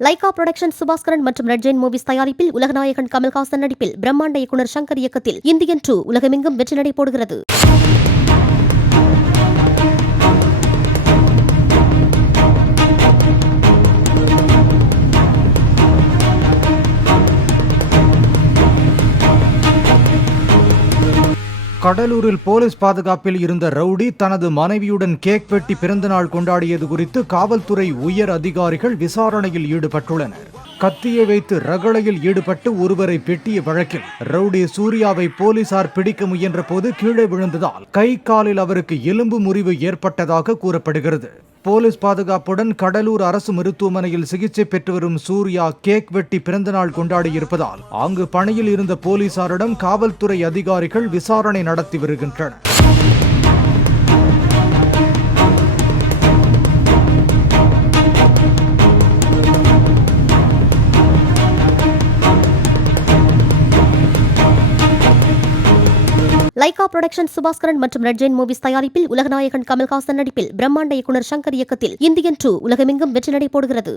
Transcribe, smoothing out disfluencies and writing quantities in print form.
Lyca production Subaskaran மற்றும் red Jain movies தயாரிப்பில் உலகநாயகன் கமல்ஹாசன் நடிப்பில் பிரம்மாண்ட இயக்குனர் சங்கர் இயக்கத்தில் இந்தியன் 2 உலகமெங்கும் வெற்றி நடை போடுகிறது. கடலூரில் போலீஸ் பாதுகாப்பில் இருந்த ரவுடி தனது மனைவியுடன் கேக் வெட்டி பிறந்தநாள் கொண்டாடியது குறித்து காவல்துறை உயர் அதிகாரிகள் விசாரணையில் ஈடுபட்டுள்ளனர். கத்தியை வைத்து ரகளையில் ஈடுபட்டு ஒருவரை வெட்டிய வழக்கில் ரவுடி சூர்யாவை போலீசார் பிடிக்க முயன்ற போது கீழே விழுந்ததால் கை காலில் அவருக்கு எலும்பு முறிவு ஏற்பட்டதாக கூறப்படுகிறது. போலீஸ் பாதுகாப்புடன் கடலூர் அரசு மருத்துவமனையில் சிகிச்சை பெற்று வரும் சூர்யா கேக் வெட்டி பிறந்தநாள் கொண்டாடியிருப்பதால் அங்கு பணியில் இருந்த போலீசாரிடம் காவல்துறை அதிகாரிகள் விசாரணை நடத்தி வருகின்றனர். லைகா புரொடக்ஷன் சுபாஸ்கரன் மற்றும் ரெட் ஜெயின் மூவிஸ் தயாரிப்பில் உலகநாயகன் கமல்ஹாசன் நடிப்பில் பிரம்மாண்ட இயக்குனர் சங்கர் இயக்கத்தில் இந்தியன் 2 உலகமெங்கும் வெற்றி நடை போடுகிறது.